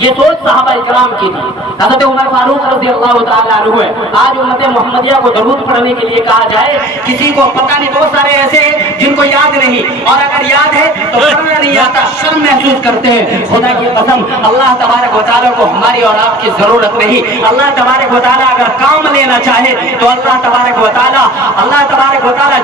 یہ سوچ صحابہ اکرام کی تھی. حضرت عمر فاروق رضی اللہ تعالیٰ عنہ ہے. آج امت محمدیہ کو درود پڑھنے کے لیے کہا جائے, کسی کو پتہ نہیں, بہت سارے ایسے ہیں جن کو یاد نہیں, اور اگر یاد ہے تو پڑھنا نہیں آتا, شرم محسوس کرتے ہیں. خدا کی قسم اللہ تبارک و تعالیٰ کو ہماری اور آپ کی ضرورت نہیں. اللہ تبارک و تعالیٰ اگر کام لینا چاہے تو اللہ تبارک و تعالیٰ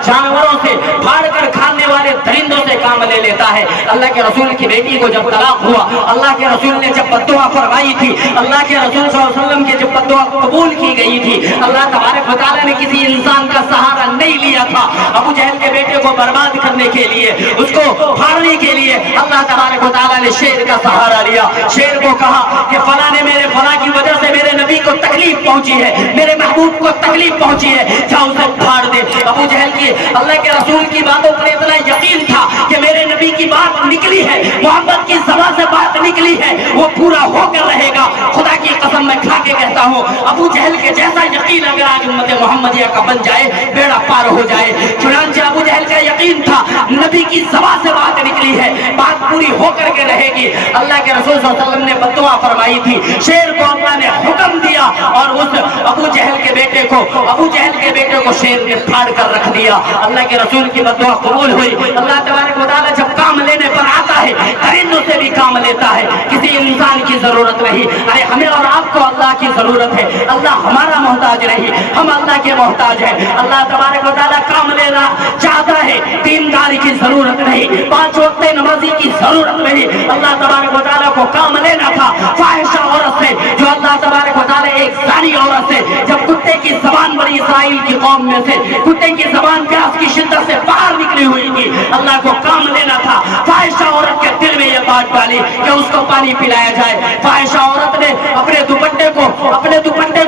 جانوروں سے پھاڑ کر کھانے والے درندوں سے کام لے لیتا ہے. اللہ کے رسول کی بیٹی کو جب طلاق ہوا, اللہ کے رسول نے جب بددعا فرمائی تھی, اللہ کے رسول صلی اللہ علیہ وسلم کی جب بددعا قبول کی گئی تھی, اللہ تبارک و تعالیٰ نے کسی انسان کا سہارا نہیں لیا تھا. ابو جہل کے بیٹے کو برباد کرنے کے لیے, اس کو پھاڑنے کے لیے اللہ تبارک و تعالیٰ نے شیر کا سہارا لیا. شیر کو کہا کہ فلاں نے میرے فلاں کی وجہ سے میرے نبی کو تکلیف پہنچی ہے, میرے محبوب کو تکلیف پہنچی ہے, جا اسے پھاڑ دے. ابو جہل کی اللہ کے رسول کی باتوں پر اتنا یقین تھا کہ میرے نبی کی بات نکلی ہے, محمد کی زبان سے بات نکلی ہے, وہ پورا ہو کر رہے گا. خدا کی قسم میں کھا کے کہتا ہوں, ابو جہل کے جیسا یقین اگر آج امت محمدیہ کا بن جائے, بیڑا پار ہو جائے. چنانچہ ابو جہل کا یقین تھا نبی کی زبان سے بات نکلی ہے, بات پوری ہو کر کے رہے گی. اللہ کے رسول صلی اللہ علیہ وسلم نے بددعا فرمائی تھی, شیر کو اللہ نے حکم دیا اور اس ابو جہل کے بیٹے کو شیر نے پھاڑ کر رکھ دیا. اللہ کے رسول کی بددعا قبول ہوئی. اللہ تبارک و تعالیٰ جب کام لینے پر آتا ہے درندوں سے بھی کام لیتا ہے, کسی انسان کی ضرورت نہیں. ارے ہمیں اور آپ کو اللہ کی ضرورت ہے, اللہ ہمارا محتاج نہیں, ہم اللہ کے محتاج ہیں. اللہ تبارک و تعالیٰ کام لینا چاہتا ہے, دینداری کی ضرورت نہیں, 5 وقت نمازی کی ضرورت نہیں. اللہ تبارک و تعالیٰ کو کام لینا تھا فاحشہ عورت سے, جو اللہ تبارک و تعالیٰ ایک زانی عورت سے, جب کتے کی زبان بنی اسرائیل کی قوم میں سے کتے کی زبان پیاس کی شدت سے باہر نکلی ہوئی تھی, اللہ کو کام لینا تھا فاحشہ عورت کے دل میں یہ بات ڈالی کہ اس کو پانی پلایا جائے. فاحشہ عورت نے اپنے دوپٹے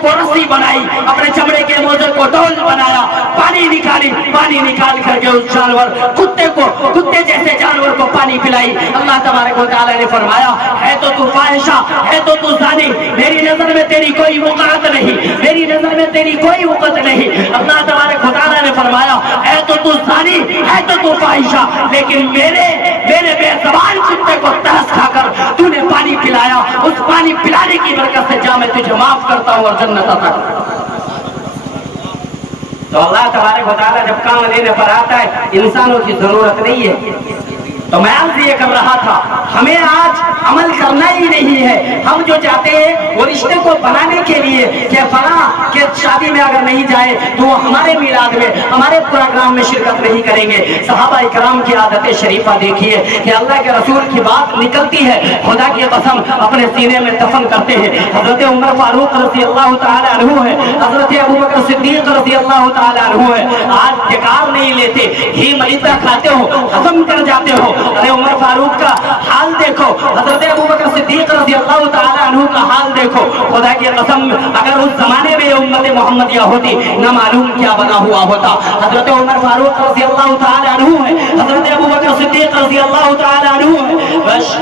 کو رسی بنائی, اپنے چمڑے کے موزے کو ڈول بنایا, پانی نکال کر کے اس کتے جیسے جانور کو پانی پلائی. اللہ تبارک و تعالیٰ نے فرمایا, ہے تو تو فاحشہ, ہے تو تو زانی, میری نظر میں تیری کوئی وقعت نہیں, میری نظر میں تیری کوئی وقت نہیں. اللہ تبارک و تعالیٰ نے فرمایا, ہے تو تو زانی, ہے تو تو فاحشہ, لیکن میرے بے زبان کتے کو ترس کھا کر تو نے پانی پلایا, اس پانی پلانے کی برکت سے جا میں تجھے معاف کرتا ہوں اور جنت عطا کرتا ہوں. تو اللہ تبارک و تعالیٰ جب کام لینے پر آتا ہے, انسانوں کی ضرورت نہیں ہے. تو میں عرض یہ کر رہا تھا, ہمیں آج عمل کرنا ہی نہیں ہے. ہم جو چاہتے ہیں وہ رشتے کو بنانے کے لیے کہ فلاں کے شادی میں اگر نہیں جائے تو وہ ہمارے میلاد میں, ہمارے پروگرام میں شرکت نہیں کریں گے. صحابہ کرام کی عادت شریفہ دیکھیے کہ اللہ کے رسول کی بات نکلتی ہے, خدا کی قسم اپنے سینے میں دفن کرتے ہیں. حضرت عمر فاروق رضی اللہ تعالیٰ عنہ ہے, حضرت ابوبکر صدیق رضی اللہ تعالیٰ عنہ ہے. آج بیکار نہیں لیتے, گھی ملیدہ کھاتے ہو, ختم کر جاتے ہو. ارے عمر فاروق کا حال دیکھو, حضرت ابوبکر صدیق رضی اللہ تعالیٰ عنہ کا حال دیکھو. خدا کی قسم اگر اس زمانے میں امت محمدیہ ہوتی نہ معلوم کیا بنا ہوا ہوتا. حضرت عمر فاروق رضی اللہ تعالیٰ عنہ ہے, حضرت ابوبکر صدیق رضی اللہ تعالیٰ عنہ ہے. بس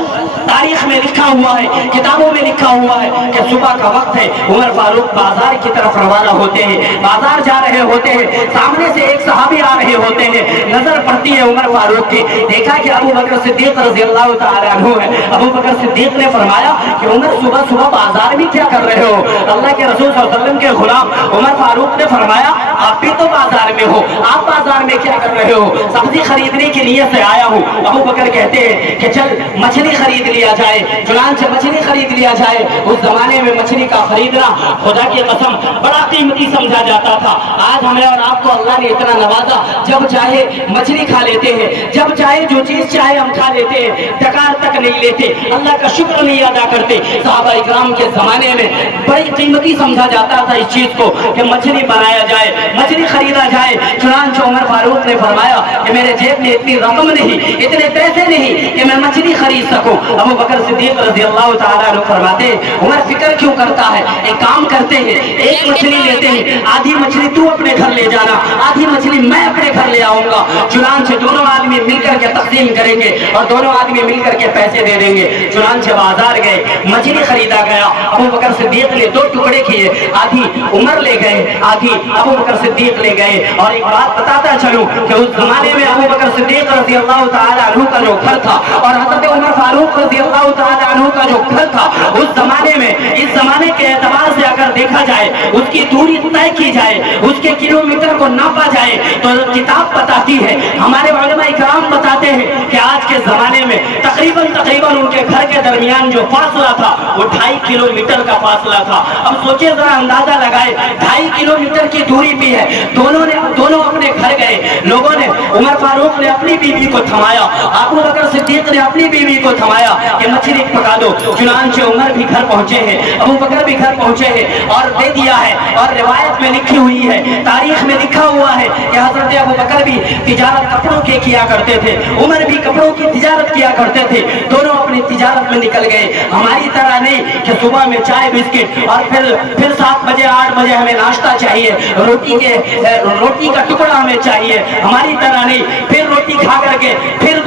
تاریخ میں لکھا ہوا ہے, کتابوں میں لکھا ہوا ہے کہ صبح کا وقت ہے, عمر فاروق بازار کی طرف روانہ ہوتے ہیں, بازار جا رہے ہوتے ہیں. سامنے سے ایک صحابی آ رہے ہوتے ہیں, نظر پڑتی ہے عمر فاروق کی. دیکھا کہ ابو بکر صدیق رضی اللہ تعالیٰ عنہ ہے. ابو بکر صدیق نے فرمایا کہ عمر صبح بازار میں کیا کر رہے ہو؟ اللہ کے رسول صلی اللہ علیہ وسلم کے غلام عمر فاروق نے فرمایا آپ بھی تو بازار میں ہو, آپ بازار میں کیا کر رہے ہو؟ سبزی خریدنے کے لیے سے آیا ہوں. ابو بکر کہتے ہیں کہ چل مچھلی خرید لیا جائے. چنانچہ مچھلی خرید لیا جائے. اس زمانے میں مچھلی کا خریدنا خدا کی قسم بڑا قیمتی سمجھا جاتا تھا. آج ہمیں اور آپ کو اللہ نے اتنا نوازا, جب چاہے مچھلی کھا لیتے ہیں, جب چاہے جو چیز چاہے ہم کھا لیتے ہیں, ڈکار تک نہیں لیتے, اللہ کا شکر نہیں ادا کرتے. صحابہ اکرام کے زمانے میں بڑی قیمتی سمجھا جاتا تھا اس چیز کو کہ مچھلی بنایا جائے, مچھلی خریدا جائے. چنانچہ عمر فاروق نے فرمایا کہ میرے جیب میں اتنی رقم نہیں, اتنے پیسے نہیں کہ میں مچھلی خرید سکوں. ابو بکر صدیق رضی اللہ تعالیٰ عنہ فرماتے عمر فکر کیوں کرتا ہے, ایک کام کرتے ہیں, ایک مچھلی لیتے ہیں, آدھی مچھلی تو اپنے گھر لے جانا, آدھی مچھلی میں اپنے گھر لے آؤں گا. چنانچہ دونوں آدمی مل کر کے تقسیم کریں گے اور دونوں آدمی مل کر کے پیسے دے دیں گے. چنانچہ بازار گئے, मछली खरीदा गया। अबू बकर सिद्दीक ने 2 टुकड़े किए, आधी उमर ले गए, आधी अबू बकर सिद्दीक ले गए। और एक बात बताता चलूं कि उस जमाने में अबू बकर सिद्दीक रज़ी अल्लाह तआला अन्हु का जो घर था और हज़रत उमर फारूक रज़ी अल्लाह तआला अन्हु का जो घर था, उस जमाने में इस जमाने के एतबार से अगर देखा जाए, उसकी दूरी तय की जाए, उसके किलोमीटर को नापा जाए, तो किताब बताती है, हमारे उलमा इकराम बताते हैं कि आज के जमाने में तकरीबन उनके घर के दरमियान जो फासला था वो 2.5 किलोमीटर का फासला था। अब सोचिए जरा, अंदाजा लगाए, 2.5 किलोमीटर की दूरी भी है। दोनों अपने घर गए। लोगों ने, उमर फारूक ने अपनी बीवी को थमाया, अबू बकर सिद्दीक ने अपनी बीवी को थमाया कि मछली पका दो। चुनांचे उमर भी घर पहुंचे हैं, अबू बकर भी घर पहुंचे हैं और दे दिया है। और रिवायत में लिखी हुई है, तारीख में लिखा हुआ है कि हजरत अबू बकर भी तिजारत कपड़ों की किया करते थे, उमर भी कपड़ों की तिजारत किया करते थे। दोनों अपनी तिजारत में निकल गए। हमारी तरह नहीं कि सुबह में चाय बिस्किट और फिर 7 बजे 8 बजे हमें नाश्ता चाहिए, रोटी का टुकड़ा हमें चाहिए। हमारी तरह नहीं, फिर रोटी खा करके फिर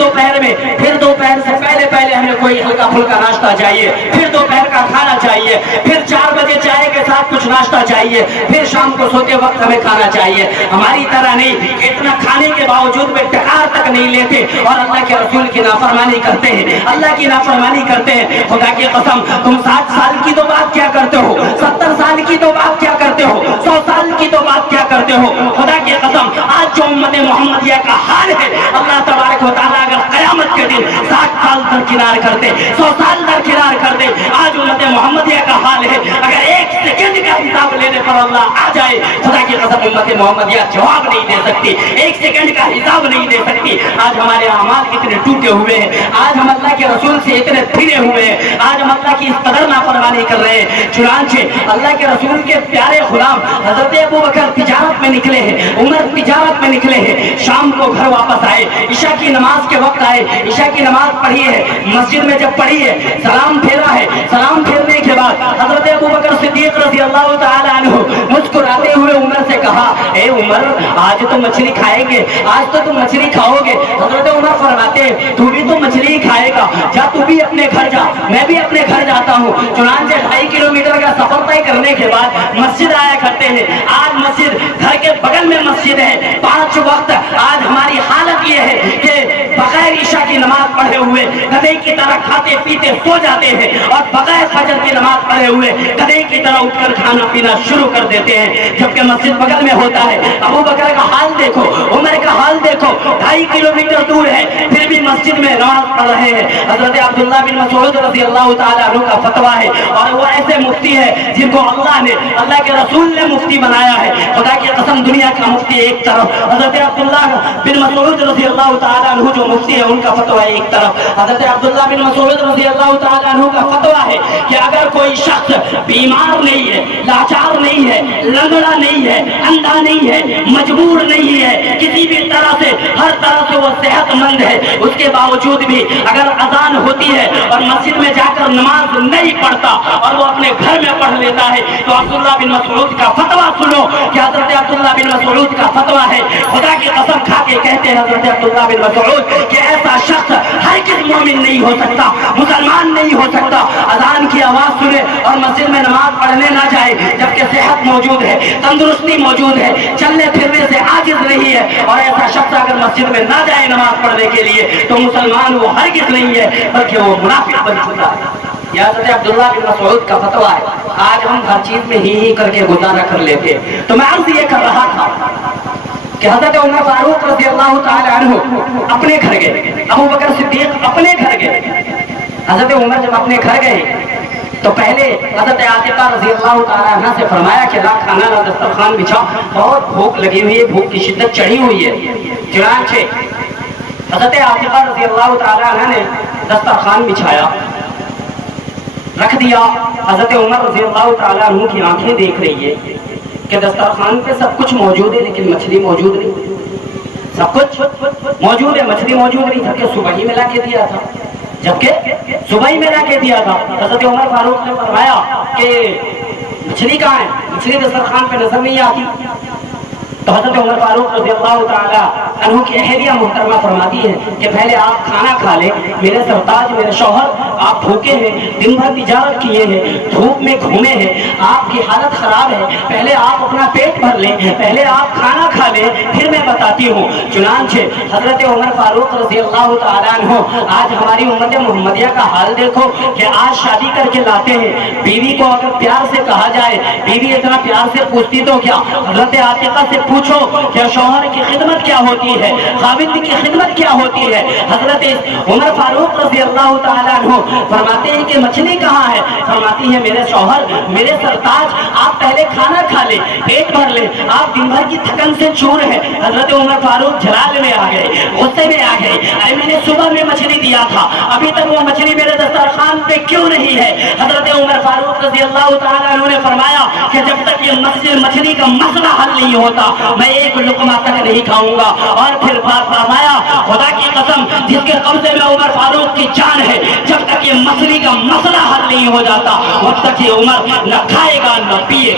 दोपहर से पहले हमें कोई हल्का फुल्का नाश्ता चाहिए, फिर दोपहर का खाना चाहिए, फिर 4 बजे चाय के साथ कुछ नाश्ता चाहिए, फिर शाम को सोते वक्त हमें खाना चाहिए। हमारी तरह नहीं, इतना खाने के बावजूद में टकार तक नहीं लेते और अल्लाह के रसूल की नाफरमानी करते हैं, अल्लाह की नाफरमानी करते हैं। खुदा की कसम, तुम 60 साल की तो बात क्या करते हो, 70 साल की तो बात क्या करते हो, 100 साल की तो बात क्या करते हो। खुदा की कसम, आज जो उम्मत मोहम्मदिया का हाल है, अल्लाह तबारक व तआला अगर क़यामत के दिन 60 साल दरकिनार कर दे, 100 साल दरकिनार कर दे, आज उम्मत मोहम्मदिया का हाल है, अगर 1 सेकंड का हिसाब लेने पर अल्लाह आ जाए, खुदा की कसम उम्मत मोहम्मदिया जवाब नहीं दे सकती, 1 सेकंड का हिसाब नहीं दे सकती। आज हमारे अमाल कितने टूटे हुए हैं, आज हम अल्लाह के रसूल से इतने फिरे हुए हैं, आज हम अल्लाह की इस कदर नाफरमानी कर रहे हैं। चुनांचे अल्लाह के रसूल के प्यारे गुलाम हजरत अबू बकर तिजारत में निकले हैं, उमर तिजारत में निकले हैं, शाम को घर वापस आए, ईशा की नमाज के वक्त आए, ईशा की नमाज पढ़ी है, मस्जिद में जब पढ़ी है, सलाम फेरा है, सलाम फेरने के बाद हजरत अबू बकर सिद्दीक रज़ी अल्लाह तआला अन्हु मुस्कुराते हुए उमर से कहा, ए उमर, आज तो मछली खाएंगे, आज तो तुम मछली खाओगे। हजरत उमर फरमाते, तू भी तो मछली खाएगा, जा तू भी अपने घर जा, मैं भी अपने घर जाता हूँ। चुनांचे 2.5 किलोमीटर का सफर तय करने के बाद मस्जिद आया करते हैं। आज मस्जिद, घर के बगल में मस्जिद है, 5 वक्त आज हमारी हालत ये है कि बगैर ईशा की नमाज पढ़े हुए गधे की तरह खाते पीते सो जाते हैं और बगैर फजर की नमाज पढ़े हुए गधे की तरह उठकर खाना पीना शुरू कर देते हैं, जबकि मस्जिद बगल में होता है। अबू बकर का हाल देखो, उमर का हाल देखो, 2.5 किलोमीटर दूर है, फिर भी मस्जिद में नमाज पढ़ रहे हैं। हजरत अब्दुल्लाह बिन मसऊद रज़ी अल्लाह तआला अन्हु का फतवा है और वो ऐसे मुफ्ती है जिनको अल्लाह के रसूल ने मुफ्ती बनाया है। खुदा की कसम, दुनिया का मुफ्ती एक तरफ, हजरत अब्दुल्लाह बिन मसऊद रज़ी अल्लाह तआला अन्हु जो मुफ्ती है उनका फतवा है एक तरफ। हजरत अब्दुल्लाह बिन मसऊद रज़ी अल्लाह तआला अन्हु का फतवा है कि अगर कोई शख्स बीमार नहीं है, लाचार नहीं है, लंगड़ा नहीं है, अंधा नहीं है, मजबूर नहीं है, किसी भी तरह से, हर तरह से वो सेहतमंद है, उसके बावजूद भी अगर अजान होती है और मस्जिद में जाकर नमाज नहीं पढ़ता और वो अपने घर में पढ़ लेता है, तो अब्दुल्लाह बिन मसऊद का फतवा सुनो कि हजरत अब्दुल्लाह बिन मसऊद का फतवा है, खुदा की कसम खा के कहते हैं हजरत अब्दुल्लाह बिन मसऊद कि ऐसा शख्स हर किस मोमिन नहीं हो सकता, मुसलमान नहीं हो सकता, अजान की आवाज सुने और मस्जिद में नमाज पढ़ने ना जाए, जबकि सेहत मौजूद है, तंदुरुस्ती मौजूद है, चलने फिरने से आजिज नहीं है, और ऐसा शख्स अगर मस्जिद में ना जाए नमाज पढ़ने के लिए तो मुसलमान वो हरगिज़ नहीं है, बल्कि वो मुनाफिक बन चुका है। यह हज़रत अब्दुल्लाह बिन मसऊद का फतवा है। आज हम हर चीज में ही करके गुजारा कर लेते हैं। तो मैं अर्ज ये कर रहा था कि हज़रत उमर फारूक रज़ी अल्लाह तआला अन्हु अपने घर गए, अबू बकर सिद्दीक अपने घर गए। हज़रत उमर जब अपने घर गए तो पहले हज़रत आतिका रज़ी अल्लाह तआला अन्हा से फरमाया कि ला खाना ला दस्तरखान बिछा, बहुत भूख लगी हुई है, भूख की शिद्दत चढ़ी हुई है। चुनांचे हज़रत आतिका रज़ी अल्लाह तआला अन्हा ने दस्तरखान बिछाया, रख दिया। हज़रत उमर रज़ी अल्लाह तआला अन्हु की आंखें देख रही है कि दस्तरखान पे सब कुछ मौजूद है लेकिन मछली मौजूद नहीं, सब कुछ मौजूद है, मछली मौजूद नहीं, जबकि सुबह ही में ला के दिया था, जबकि सुबह ही में ला के दिया था। हज़रत उमर फारूक ने फरमाया कि मछली कहाँ है, मछली दस्तरखान पे नजर नहीं आती। तो हज़रत उमर फारूक रज़ी अल्लाह तआला अन्हु की अहलिया मोहतरमा फरमाती है कि पहले आप खाना खा लें, मेरे सरताज मेरे शौहर आप भूखे हैं, दिन भर तिजारत किए हैं, धूप में घूमे हैं, आपकी हालत खराब है, पहले आप अपना पेट भर लें, पहले आप खाना खा लें, फिर मैं बताती हूँ। चुनांचे हजरत उमर फारूक रज़ी अल्लाह तआला अन्हु, आज हमारी उम्मत मोहम्मदिया का हाल देखो कि आज शादी करके लाते हैं, बीवी को अगर प्यार से कहा जाए, बीवी इतना प्यार से पूछती तो क्या, हजरत आतिका से पूछो कि शौहर की खिदमत क्या होती है, खाविंद की खिदमत क्या होती है। हजरत उमर फारूक रज़ी अल्लाह तआला अन्हु फरमाते हैं कि मछली कहाँ है, फरमाती है मेरे शौहर मेरे सरताज आप पहले खाना खा ले, पेट भर ले, आप दिन भर की थकन से चूर है। हजरत उमर फारूक जलाल में आ गए, गुस्से में आ गए, अरे मैंने सुबह में मछली दिया था, अभी तक वो मछली मेरे दस्तरखान पे क्यों नहीं है। हजरत उमर फारूक रज़ी अल्लाह तआला अन्हु ने फरमाया कि जब तक ये मछली का मसला हल नहीं होता मैं एक लुकमा तक नहीं खाऊंगा। और फिर फरमाया खुदा की कसम जिसके कब्जे में उमर फारूक की जान है, जब तक ये मछली का मसला हल नहीं हो जाता वक्त तक ये उमर न खाएगा न पिए।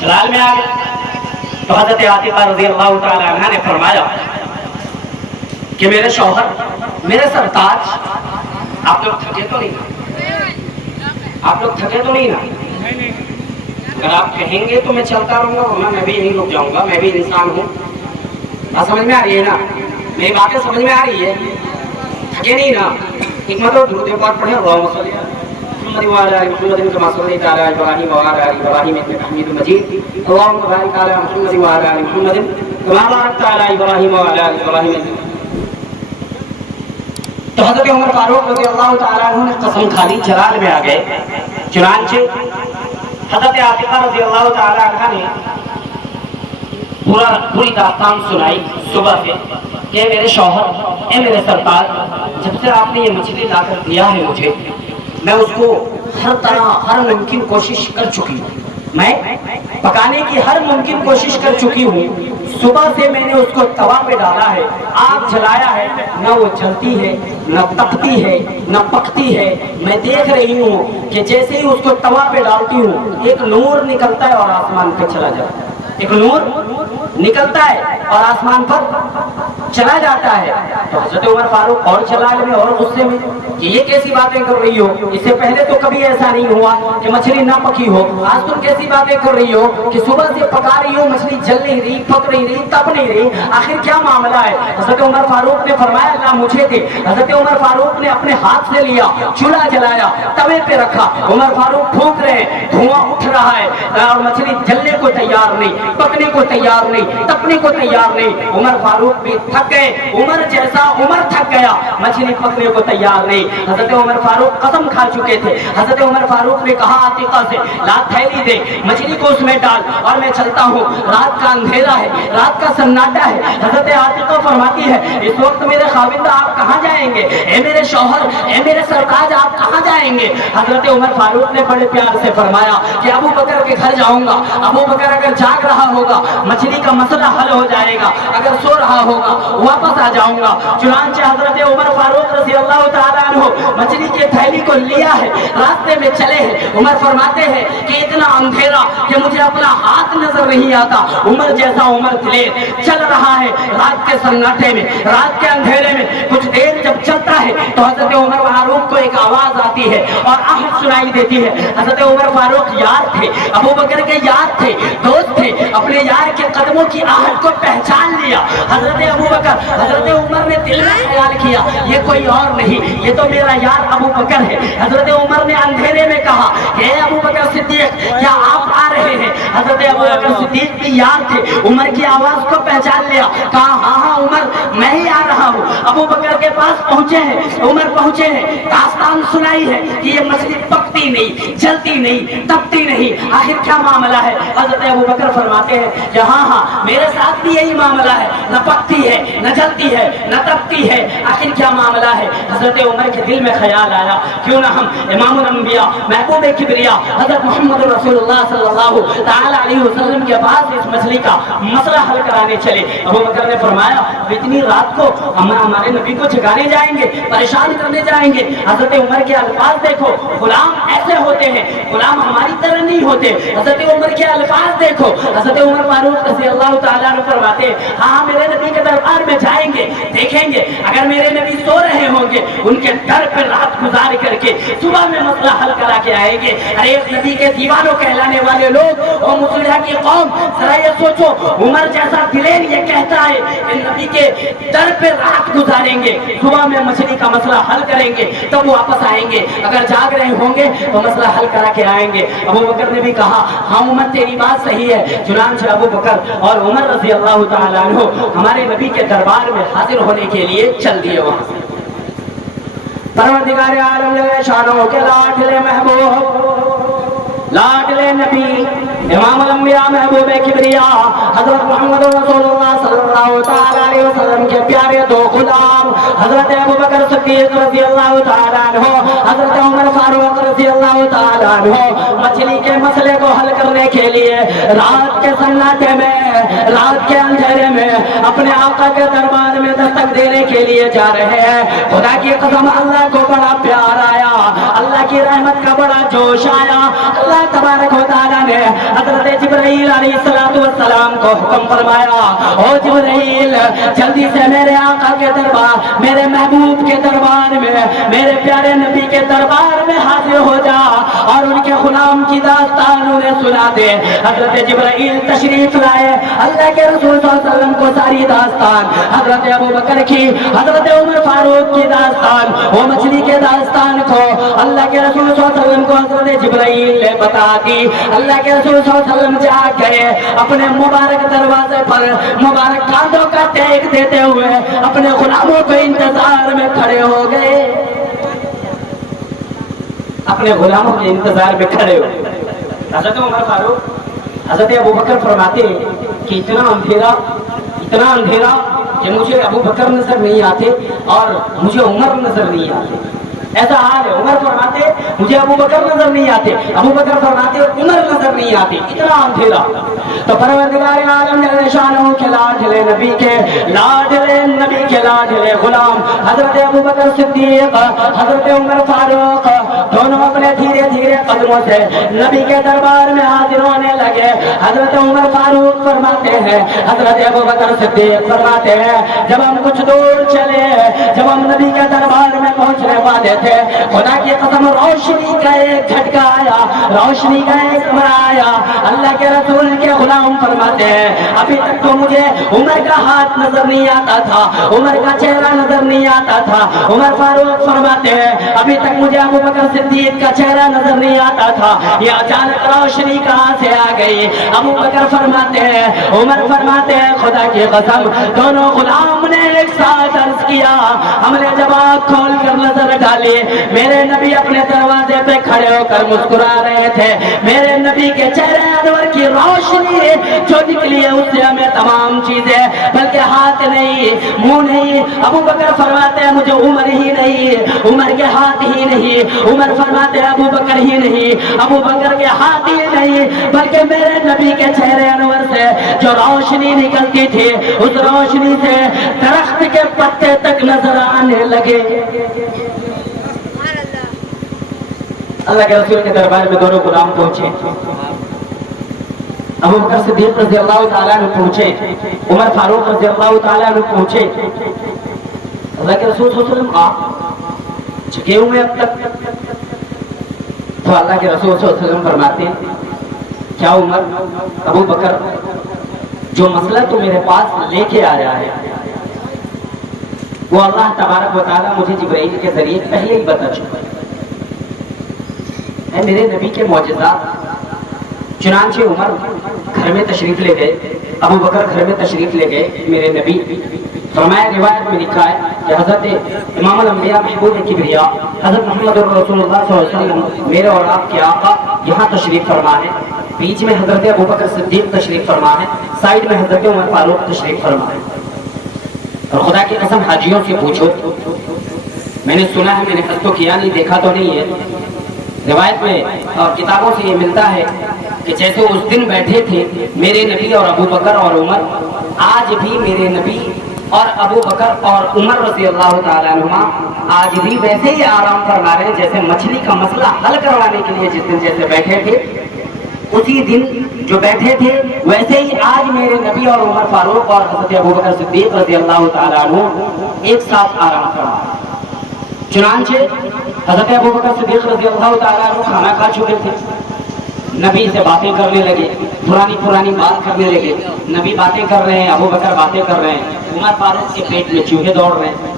जलाल में आ गए तो हजरत आतिका रज़ी अल्लाह तआला अन्हा ने फरमाया कि मेरे शौहर मेरे सरताज आप लोग थके तो नहीं ना, आप लोग थके तो नहीं ना, अगर आप कहेंगे तो मैं चलता रहूंगा वरना मैं भी यहीं रुक जाऊंगा, मैं भी इंसान हूँ। बात समझ में आ रही है ना, मेरी बातें समझ में आ रही है, थके नहीं ना। एक मतलब दुरूद पाक पढ़े अल्लाहुम्मा सल्ली अला मुहम्मद व अला आलि मुहम्मद कमा सल्लैता अला इब्राहीम व अला आलि इब्राहीम इन्नका हमीदुम मजीद अल्लाहुम्मा बारिक अला मुहम्मद व अला आलि मुहम्मद कमा बारकता अला इब्राहीम व अला आलि इब्राहीम। तो हजरत उमर फारूक रज़ी अल्लाह तआला अन्हु ने कसम खा ली, जलाल में आ गए। चुनांचे हजरत आतिका रज़ी अल्लाह तआला अन्हा ने पूरी दास्तान सुनाई सुबह से कि मेरे शौहर ए मेरे सरताज, जब से आपने ये मछली लाकर दिया है मुझे, मैं उसको हर तरह हर मुमकिन कोशिश कर चुकी हूँ, मैं पकाने की हर मुमकिन कोशिश कर चुकी हूँ। सुबह से मैंने उसको तवा पे डाला है, आग जलाया है, न वो जलती है न तपती है न पकती है। मैं देख रही हूँ कि जैसे ही उसको तवा पे डालती हूँ एक नूर निकलता है और आसमान पे चला जाता है, एक नूर निकलता है और आसमान पर चला जाता है। तो हजरत उमर फारूक और जलाल में और गुस्से में कि ये कैसी बातें कर रही हो, इससे पहले तो कभी ऐसा नहीं हुआ कि मछली ना पकी हो, आज तुम कैसी बातें कर रही हो कि सुबह से पका रही हो, मछली जल नहीं रही, पक नहीं रही, तप नहीं रही, आखिर क्या मामला है। हजरत उमर फारूक ने फरमाया अल्लाह मुझे दे। हजरत उमर फारूक ने अपने हाथ से लिया, चूल्हा जलाया, तवे पे रखा, उमर फारूक फूंक रहे, धुआं उठ रहा है और मछली जलने को तैयार नहीं, पकने को तैयार नहीं, तपने को तैयार नहीं। उमर फारूक भी थक गए, उमर जैसा उमर थक गया, मछली पकने को तैयार नहीं। हजरत उमर फारूक कसम खा चुके थे। हजरत उमर फारूक ने कहा आतिका से ला थैली दे, मछली को उसमें डाल और मैं चलता हूँ, रात का अंधेरा है, रात का सन्नाटा है। हजरत आतिका फरमाती है इस वक्त मेरे खाविंदा आप कहाँ जाएंगे, ए मेरे शौहर ए मेरे सरताज आप कहाँ जाएंगे। हजरत उमर फारूक ने बड़े प्यार से फरमाया कि अबू बकर के घर जाऊंगा, अबू बकर अगर जाग रहा होगा मछली का मसला हल हो जाएगा, अगर सो रहा होगा वापस आ जाऊंगा। चुनांचे हजरत उमर फारूक रज़ी अल्लाह तआला अन्हु मछली के थैली को लिया है, रास्ते में चले हैं। उमर फरमाते हैं कि इतना अंधेरा कि मुझे अपना हाथ नजर नहीं आता। उमर जैसा उमर दिलेर चल रहा है रात के सन्नाटे में, रात के अंधेरे में। कुछ देर जब चलता है तो हजरत उमर फारूक को एक आवाज आती है और आहट सुनाई देती है। हजरत उमर फारूक यार थे, अबू बकर के यार थे, दोस्त थे, अपने यार के कदमों की आहट को पहचान लिया। हजरत अबू बकर हजरत उमर ने दिल में ख्याल किया ये कोई और नहीं, ये तो मेरा यार अबू बकर है। हजरत उमर ने अंधेरे में कहा हे अबू बकर सिद्दीक क्या आप आ रहे हैं। हजरत अबू बकर सिद्दीक भी यार थे, उमर की आवाज को पहचान लिया, कहा हाँ हाँ उमर मैं ही आ रहा हूँ। अबू बकर के पास पहुंचे हैं, उमर पहुंचे हैं, दास्तान सुनाई है कि ये मछली पकती नहीं, जलती नहीं, तपती नहीं, आखिर क्या मामला है। हजरत अबू बकर फरमाते हैं कि हाँ हाँ मेरे साथ भी यही मामला है, न पकती है न जलती है न तपती है, आखिर क्या मामला है। हजरत उमर के दिल में ख्याल आया क्यों ना हम इमामुल अंबिया महबूब किबरिया हजरत मोहम्मद रसूलुल्लाह सल्लल्लाहु तआला अलैहि वसल्लम के पास इस मसले का मसला हल कराने चले। अबू बकर ने फरमाया इतनी रात को हम हमारे नबी को जगाने जाएंगे, परेशान करने जाएंगे। हजरत उमर के अल्फाज देखो, गुलाम ऐसे होते हैं, गुलाम हमारी तरह नहीं होते। हजरत उमर के अल्फाज देखो, हजरत उमर फारूक रज़ी अल्लाह ताला अन्हु फरमाते, हाँ मेरे नबी के दरबार में जाएंगे, देखेंगे अगर मेरे नबी सो रहे होंगे, उनके दर पर रात गुजार करके सुबह में मसला हल करा के आएंगे। अरे एक नबी के दीवानों कहलाने वाले लोग और मुसलमान की कौम, जरा ये सोचो, उमर जैसा दिलेर ये कहता है कि नबी के दर पे रात गुजारेंगे, सुबह में मछली का मसला हल करेंगे, तब वापस आएंगे, अगर जाग रहे होंगे तो मसला हल करा के आएंगे। अबू बकर ने भी कहा, हाँ उमर तेरी बात सही है। चुनांचे अबू बकर और उमर रज़ी अल्लाह ताला अन्हु हमारे नबी के दरबार में हाजिर होने के लिए चल दिए वहां से। परवरदिगार आलम जल्ले शानो के लाडले महबूब, लाडले नबी, इमाम अल-अंबिया महबूब किबरिया हजरत मोहम्मद रसूलुल्लाह सल्लल्लाहु तआला अलैहि वसल्लम के प्यारे दो गुलाम हजरत अबू बकर सिद्दीक रज़ी अल्लाह तआला अन्हु, हजरत उमर फारूक रज़ी अल्लाह तआला अन्हु मछली के मसले को हल करने के लिए रात के सन्नाटे में, रात के अंधेरे में अपने आका के दरबार में दस्तक देने के लिए जा रहे हैं। खुदा की कसम अल्लाह को बड़ा प्यार आया, अल्लाह की रहमत का बड़ा जोश आया। अल्लाह तबारक व तआला ने हजरत जिब्राइल अलैहिस्सलातु वस्सलाम को हुक्म फरमाया, ओ जिब्राइल जल्दी से मेरे आका के दरबार, मेरे महबूब के दरबार में, मेरे प्यारे नबी के दरबार में हाजिर हो जा और उनके गुलाम की दास्तान उन्हें सुना दे। हजरत जिब्राइल तशरीफ लाए, अल्लाह के रसूल सल्लल्लाहु अलैहि वसल्लम को सारी दास्तान, हजरत अबू बकर की, हजरत उमर फारूक की दास्तान, वो मछली के दास्तान को अल्लाह के रसूल सल्लल्लाहु अलैहि वसल्लम को हजरत जिब्राइल ने बता दी। अल्लाह के रसूल सल्लल्लाहु अलैहि वसल्लम जा गए, अपने मुबारक दरवाजे पर मुबारक कांधों का टेक देते हुए अपने गुलामों के इंतजार में खड़े हो गए, अपने गुलामों के इंतजार में खड़े हो। हजरत उमर फारूक, हजरत अबू बकर फरमाते कि इतना अंधेरा कि मुझे अबू बकर नजर नहीं आते और मुझे उमर नजर नहीं आते। ऐसा हाल है, उमर फरमाते मुझे अबू बकर नजर नहीं आते, अबू बकर फरमाते उमर नजर नहीं आते, इतना अंधेरा। तो परवरदिगार आलम जल्ले शानो के लाडले नबी के, लाडले नबी के लाडले गुलाम हजरत अबू बकर सिद्दीक, हजरत उमर फारूक दोनों अपने धीरे धीरे कदमों से नबी के दरबार में हाजिर होने लगे। हजरत उमर फारूक फरमाते हैं, हजरत अबू बकर सिद्दीक फरमाते हैं, जब हम कुछ दूर चले, जब हम नबी के दरबार में पहुंचने वाले थे, खुदा की कसम रोशनी का एक झटका आया, रोशनी का एक कमरा आया। अल्लाह के रसूल के गुलाम फरमाते हैं, अभी तक तो मुझे उमर का हाथ नजर नहीं आता था, उमर का चेहरा नजर नहीं आता था। उमर फारूक फरमाते हैं, अभी तक मुझे अबू बकर सिद्दीक का चेहरा नजर नहीं आता था, ये अचानक रोशनी कहां से आ गई। अबू बकर फरमाते हैं, उमर फरमाते हैं, खुदा की कसम दोनों गुलाम ने एक साथ अर्ज किया, हमने जब आँख खोल कर नजर डाली, मेरे नबी अपने दरवाजे पे खड़े होकर मुस्कुरा रहे थे। मेरे नबी के चेहरे अनवर की रोशनी जो निकली है उससे हमें तमाम चीजें, बल्कि हाथ नहीं, मुंह नहीं। अबू बकर फरमाते हैं, मुझे उमर ही नहीं, उमर के हाथ ही नहीं, उमर फरमाते हैं अबू बकर ही नहीं, अबू बकर के हाथ ही नहीं, बल्कि मेरे नबी के चेहरे अनवर से जो रोशनी निकलती थी, उस रोशनी से दरख्त के पत्ते तक नजर आने लगे। अल्लाह के रसूल के दरबार में दोनों गुलाम पहुंचे, अबू बकर सिद्दीक रज़ी अल्लाह ताला अन्हु पहुंचे, उमर फारूक रज़ी अल्लाह ताला अन्हु पहुंचे। अल्लाह के रसूल सल्लल्लाहु अलैहि वसल्लम आप झुके हुए अब तक, तो अल्लाह के रसूल सल्लल्लाहु अलैहि वसल्लम फरमाते, क्या उमर, अबू बकर, जो मसला तो मेरे पास लेके आया है वो अल्लाह तबारक व तआला मुझे जिब्राइल के जरिए पहले ही बता चुका है, मेरे नबी के मौजज़ात। चुनांचे उमर घर में तशरीफ ले गए, अबू बकर घर में तशरीफ ले गए। मेरे नबी फरमाया, रिवायत में लिखा है कि हजरत इमाम अल-अंबिया महबूब किबरिया हजरत मोहम्मद रसूलुल्लाह सल्लल्लाहु अलैहि वसल्लम मेरे और आपके आका यहाँ तशरीफ फरमा है, बीच में हजरत अबू बकर सिद्दीक तशरीफ फरमा है, साइड में हजरत उमर फारूक तशरीफ फरमा है। और खुदा की कसम हाजियों से पूछो, मैंने सुना है, मैंने कस तो किया नहीं, देखा तो नहीं है, रिवायत में और किताबों से ये मिलता है कि जैसे उस दिन बैठे थे मेरे नबी और अबू बकर और उमर, आज भी मेरे नबी और अबू बकर और उमर रज़ी अल्लाह ताला अन्हुमा आज भी वैसे ही आराम फरमा रहे हैं जैसे मछली का मसला हल करवाने के लिए जिस दिन जैसे बैठे थे اسی دن جو بیٹھے تھے ویسے ہی آج میرے نبی اور عمر فاروق اور حضرت ابوبکر صدیق رضی اللہ تعالیٰ عنہ ایک ساتھ آرام فرما۔ چنانچہ حضرت ابوبکر صدیق رضی اللہ تعالیٰ عنہ کھانا کھا چکے تھے، نبی سے باتیں کرنے لگے، پرانی بات کرنے لگے۔ نبی باتیں کر رہے ہیں، ابوبکر باتیں کر رہے ہیں، عمر فاروق کے پیٹ میں چوہے دوڑ رہے ہیں۔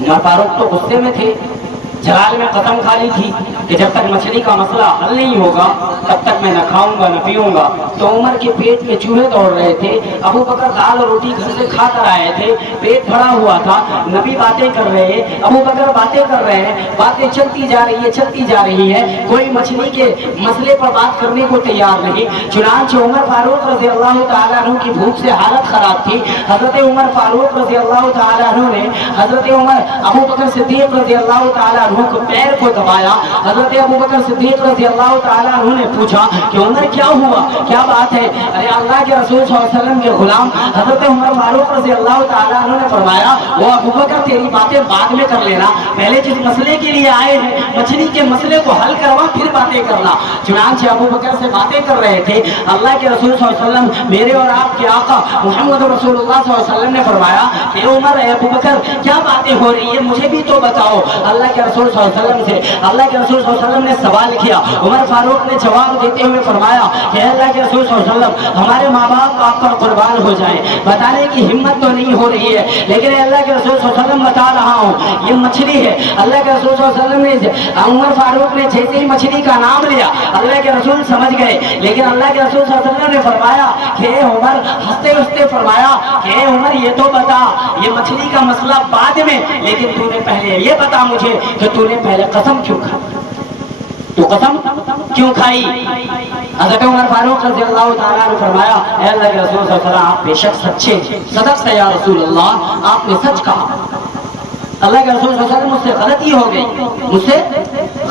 عمر فاروق تو غصے میں تھے، جلال میں قسم کھا لی تھی کہ جب تک مچھلی کا مسئلہ حل نہیں ہوگا تب تک میں نہ کھاؤں گا نہ پیوں گا۔ تو عمر کے پیٹ میں چوہے دوڑ رہے تھے، ابوبکر دال اور روٹی گھر سے کھا کر آئے تھے، پیٹ بھرا ہوا تھا، نبی باتیں کر رہے ہیں، ابوبکر باتیں کر رہے ہیں، باتیں چلتی جا رہی ہے، کوئی مچھلی کے مسئلے پر بات کرنے کو تیار نہیں۔ چنانچہ عمر فاروق رضی اللہ تعالیٰ عنہ کی بھوک سے حالت خراب تھی، حضرت عمر فاروق رضی اللہ تعالیٰ عنہ نے حضرت ابوبکر صدیق رضی اللہ تعالیٰ عنہ کو پیر کو دبایا۔ حضرت ابوبکر صدیق رضی اللہ تعالیٰ عنہ نے پوچھا کہ عمر کیا ہوا، کیا بات ہے؟ ارے اللہ کے رسول صلی اللہ علیہ وسلم کے غلام حضرت عمر فاروق رضی اللہ تعالیٰ عنہ نے فرمایا وہ ابوبکر تیری باتیں بعد میں کر لینا، پہلے جس مسئلے کے لیے آئے ہیں مچھلی کے مسئلے کو حل کروا پھر باتیں کرنا۔ چنانچہ ابوبکر سے باتیں کر رہے تھے، اللہ کے رسول صلی اللہ علیہ وسلم میرے اور آپ کے آقا محمد رسول اللہ صلی اللہ علیہ وسلم نے فرمایا کہ عمر اے ابوبکر کیا باتیں ہو رہی ہیں مجھے بھی تو بتاؤ۔ اللہ کے رسول صلی اللہ علیہ وسلم سے اللہ کے رسول صلی اللہ علیہ وسلم نے سوال کیا، عمر فاروق نے جواب دیتے ہوئے فرمایا کہ اللہ کے رسول صلی اللہ علیہ وسلم ہمارے ماں باپ آپ پر قربان ہو جائیں، بتانے کی ہمت تو نہیں ہو رہی ہے، لیکن اللہ کے رسول صلی اللہ علیہ وسلم بتا رہا ہوں یہ مچھلی ہے۔ اللہ کے رسول صلی اللہ علیہ وسلم نے عمر فاروق نے جیسے ہی مچھلی کا نام لیا اللہ کے رسول سمجھ گئے، لیکن اللہ کے رسول صلی اللہ علیہ وسلم نے فرمایا کہ اے عمر ہنستے ہنستے فرمایا کہ اے عمر یہ تو بتا یہ مچھلی کا مسئلہ بعد میں، لیکن تو نے پہلے یہ بتا مجھے کہ تو نے پہلے قسم کیوں کھائی، تو قسم کیوں کھائی؟ حضرت عمر فاروق رضی اللہ تعالیٰ نے فرمایا اے اللہ کے رسول صلی اللہ علیہ وسلم آپ بے شک سچے، صدقت یا رسول اللہ، آپ نے سچ کہا۔ اللہ کے رسول صلی اللہ علیہ وسلم مجھ سے غلطی ہو گئی، مجھ سے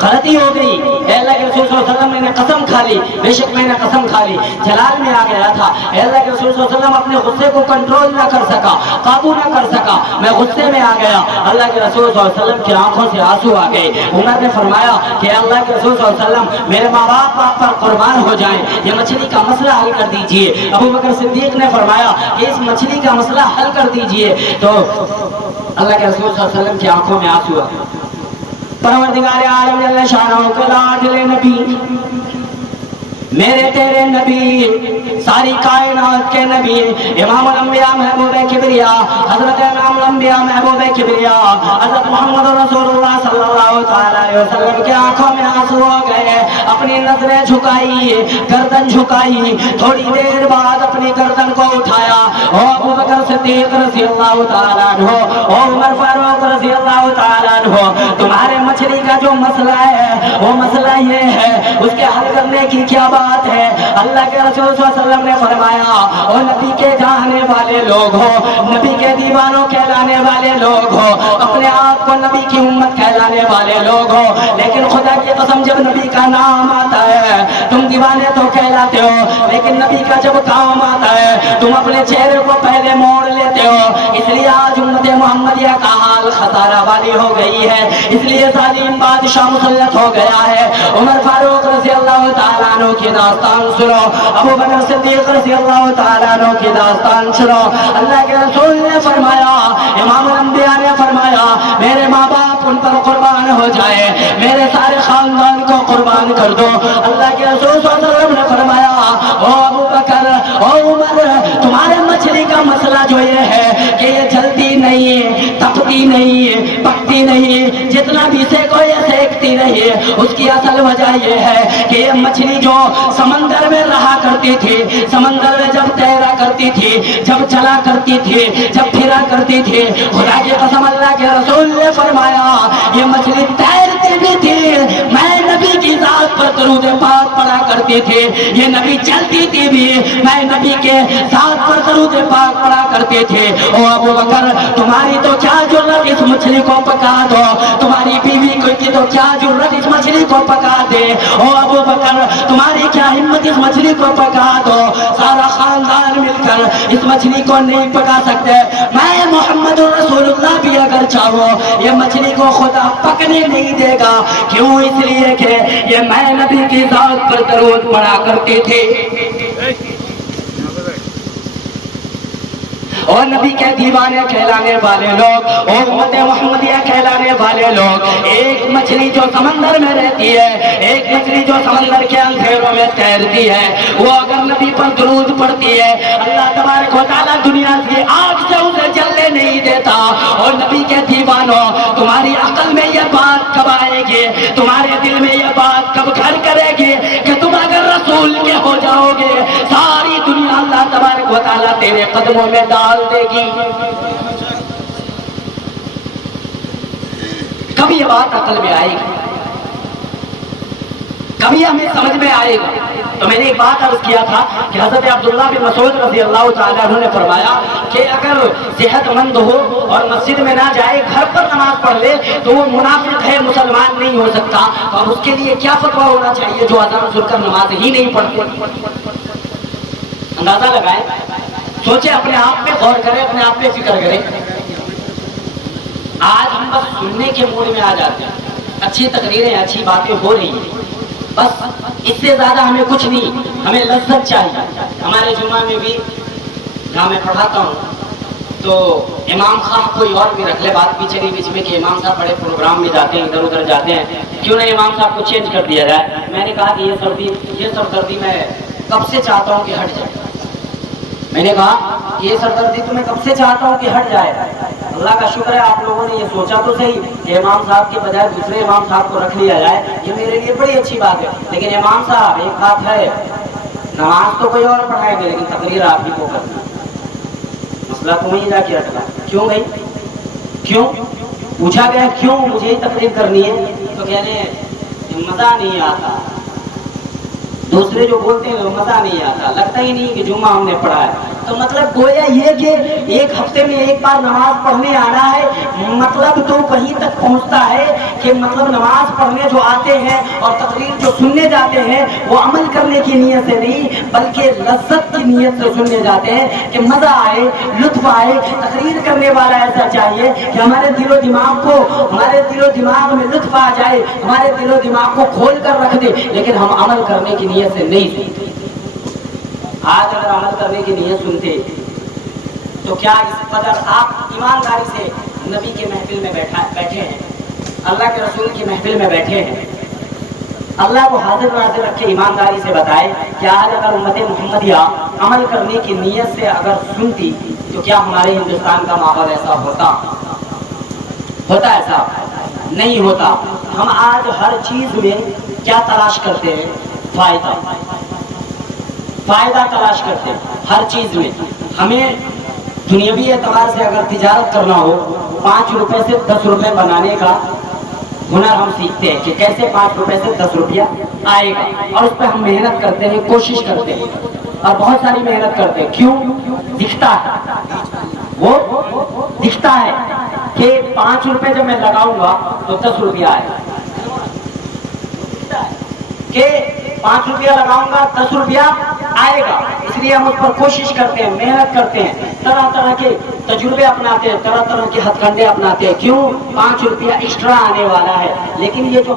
غلطی ہو گئی، اے اللہ کے رسول صلی اللہ علیہ وسلم میں نے قسم کھا لی، بے شک میں نے قسم کھا لی، جلال میں آ گیا تھا، اے اللہ کے رسول صلی اللہ علیہ وسلم اپنے غصے کو کنٹرول نہ کر سکا، قابو نہ کر سکا، میں غصے میں آ گیا، اللہ کے رسول صلی اللہ علیہ وسلم کی آنکھوں سے آنسو آ گئے۔ عمر نے فرمایا کہ اللہ کے رسول صلی اللہ علیہ وسلم میرے ماں باپ آپ پر قربان ہو جائیں، یہ مچھلی کا مسئلہ حل کر دیجئے۔ ابوبکر صدیق نے فرمایا کہ اس مچھلی کا مسئلہ حل کر دیجئے، تو اللہ کے رسول صلی اللہ علیہ وسلم کی آنکھوں میں آنسو آ گئے۔ پروردگار عالم جل شانہ کے لاڈلے نبی میرے تیرے نبی ساری کائنات کے نبی امام الانبیاء محبوب کبریا حضرت امام الانبیاء محبوب کبریا حضرت محمد رسول اللہ صلی اللہ تعالی علیہ وسلم کی آنکھوں میں آنسو ہو گئے، اپنی نظریں جھکائی، گردن جھکائی، تھوڑی دیر بعد اپنی گردن کو اٹھایا، او ابو بکر صدیق رضی اللہ تعالیٰ عنہ، او عمر فاروق رضی اللہ تعالیٰ عنہ، تمہارے مچھلی کا جو مسئلہ ہے وہ مسئلہ یہ ہے، اس کے حل کرنے کی کیا بات ہے؟ اللہ کے رسول صلی اللہ علیہ وسلم نے فرمایا او نبی کے چاہنے والے لوگ ہو، نبی کے دیوانوں کہلانے والے لوگ ہو، اپنے آپ کو نبی کی امت کہلانے والے لوگ ہو، لیکن خدا کی قسم جب نبی کا نام آتا ہے تم دیوانے تو کہلاتے ہو، لیکن نبی کا جب کام آتا ہے تم اپنے چہرے کو پہلے موڑ لیتے ہو۔ اس لیے آج امت محمدیہ کا حال خسارہ والی ہو گئی ہے، اس لیے ظالم بادشاہ مسلط ہو گیا ہے۔ عمر فاروق رضی اللہ تعالیٰ عنہ کی داستان سنو، ابو بکر صدیق رضی اللہ تعالیٰ عنہ کی داستان سنو۔ اللہ کے رسول نے فرمایا، امام الانبیاء نے فرمایا میرے ماں باپ ان پر قربان ہو جائے، میرے سارے خاندان کو قربان کر دو۔ اللہ کے رسول صلی اللہ علیہ وسلم نے فرمایا او ابو بکر او عمر تمہارے مچھلی کا مسئلہ جو یہ ہے کہ یہ جلتی نہیں ہے، تپتی نہیں ہے، پکتی نہیں ہے، جتنا بھی سیکو یہ سیکتی نہیں ہے، اس کی اصل وجہ یہ ہے کہ یہ مچھلی جو سمندر میں رہا کرتی تھی، سمندر میں جب تیرا کرتی تھی، جب چلا کرتی تھی، جب پھرا کرتی تھی، خدا کی قسم اللہ کے رسول نے فرمایا یہ مچھلی تیرتی بھی تھی، میں نبی کی ذات پر درود پاک پڑھا کرتی تھی، یہ نبی چلتی تھی بھی، میں نبی کے ذات پر درود پاک پڑھا کرتے تھے۔ او ابو بکر تمہاری تو کیا ضرورت اس مچھلی کو پکا دو، تمہاری بیوی کو کی تو کیا ضرورت शोहरत इस मछली को पका दे। ओ अबू बकर तुम्हारी क्या हिम्मत, इस मछली को पका दो। सारा खानदान मिलकर इस मछली को नहीं पका सकते। मैं मोहम्मद रसूलुल्लाह भी अगर चाहो ये मछली को खुदा पकने नहीं देगा। क्यों? इसलिए कि ये मैं नबी की जात पर दरूद पढ़ा करती थी। और नबी के दीवाने कहलाने वाले लोग और उम्मत मुहम्मदिया कहलाने वाले लोग, एक मछली जो समंदर में रहती है, एक मछली जो समंदर के अंधेरों में तैरती है, वो अगर नबी पर दरूद पड़ती है, अल्लाह तबारक व तआला दुनिया की आग से उसे जलने नहीं देता। और नबी के दीवानों, तुम्हारी अकल में यह बात कब आएगी, तुम्हारे दिल में यह बात कब घर करेगी कि तुम अगर रसूल के हो जाओगे, सारी दुनिया अल्लाह तबारक व तआला तेरे कदमों में डाल देगी। कभी ये बात अकल में आएगी, कभी हमें समझ में आएगा। तो मैंने एक बात अर्ज किया था कि हजरत अब्दुल्लाह बिन मसूद रज़ी अल्लाह तआला अन्हु ने फरमाया कि अगर सेहतमंद हो और मस्जिद में ना जाए, घर पर नमाज पढ़ ले, तो वो मुनाफिक है, मुसलमान नहीं हो सकता। तो अब उसके लिए क्या फतवा होना चाहिए जो अज़ान सुनकर नमाज ही नहीं पढ़ते? अंदाजा लगाए, सोचे, अपने आप पे गौर करें, अपने आप पे फिक्र करें। आज हम बस सुनने के मूड में आ जाते हैं, अच्छी तकरीरें, अच्छी बातें हो रही हैं, बस इससे ज्यादा हमें कुछ नहीं, हमें लज्जत चाहिए। हमारे जुमा में भी जहाँ मैं पढ़ाता हूँ तो इमाम साहब कोई और भी रख ले, बात भी चली बीच में कि इमाम साहब बड़े प्रोग्राम में जाते हैं, इधर उधर जाते हैं, क्यों ना इमाम साहब को चेंज कर दिया जाए। मैंने कहा कि ये सरदर्दी मैं कब से चाहता हूँ कि हट जाए। मैंने कहा कि ये सरदर्दी तो मैं कब से चाहता हूँ कि हट जाए। अल्लाह का शुक्र है आप लोगों ने ये सोचा तो सही कि इमाम साहब के बजाय दूसरे इमाम साहब को रख लिया जाए, ये मेरे लिए बड़ी अच्छी बात है। लेकिन इमाम साहब, एक बात है, नमाज तो कोई और पढ़ाएंगे लेकिन तकरीर आप ही को करना। मसला तो वहीं जाके अटका। क्यों भाई, क्यों? पूछा गया क्यों मुझे ही तकरीर करनी है, तो कहने मजा नहीं आता। दूसरे जो बोलते हैं मजा नहीं आता, लगता ही नहीं कि जुम्मा हमने पढ़ा है। तो मतलब गोया ये कि एक हफ्ते में एक बार नमाज पढ़ने आना है, मतलब तो वहीं तक पहुंचता है कि मतलब नमाज पढ़ने जो आते हैं और तकरीर जो सुनने जाते हैं वो अमल करने की नीयत से नहीं बल्कि लज्जत की नीयत से सुनने जाते हैं कि मजा आए, लुत्फ आए। तकरीर करने वाला ऐसा चाहिए कि हमारे दिलो दिमाग को, हमारे दिलो दिमाग में लुत्फ आ जाए, हमारे दिलो दिमाग को खोल कर रख दे, लेकिन हम अमल करने की नीयत से नहीं सुनते। आज अगर अमल करने की नीयत सुनते तो क्या इस कदर आप ईमानदारी से नबी के महफिल में बैठे हैं, अल्लाह के रसूल की महफिल में बैठे हैं, अल्लाह को हाजिर नाजिर रखे, ईमानदारी से बताए कि आज अगर उम्मत मुहम्मदिया अमल करने की नीयत से अगर सुनती तो क्या हमारे हिंदुस्तान का माहौल ऐसा होता? ऐसा नहीं होता। हम आज हर चीज में क्या तलाश करते हैं? फायदा तलाश करते हैं हर चीज में। हमें दुनियावी एतबार से अगर तिजारत करना हो, 5 रुपए से 10 रुपए बनाने का हुनर हम सीखते हैं कि कैसे 5 रुपए से 10 रुपया आएगा, और उस पर हम मेहनत करते हैं, कोशिश करते हैं और बहुत सारी मेहनत करते हैं। क्यों? दिखता है, वो दिखता है कि 5 रुपए जब मैं लगाऊंगा तो 10 रुपया आएगा, कि 5 रुपया लगाऊंगा 10 रुपया आएगा, इसलिए हम उस पर कोशिश करते हैं, मेहनत करते हैं, तरह तरह के तजुर्बे अपनाते हैं, तरह तरह के हथकंडे अपनाते हैं। क्यों? 5 रुपया एक्स्ट्रा आने वाला है। लेकिन ये जो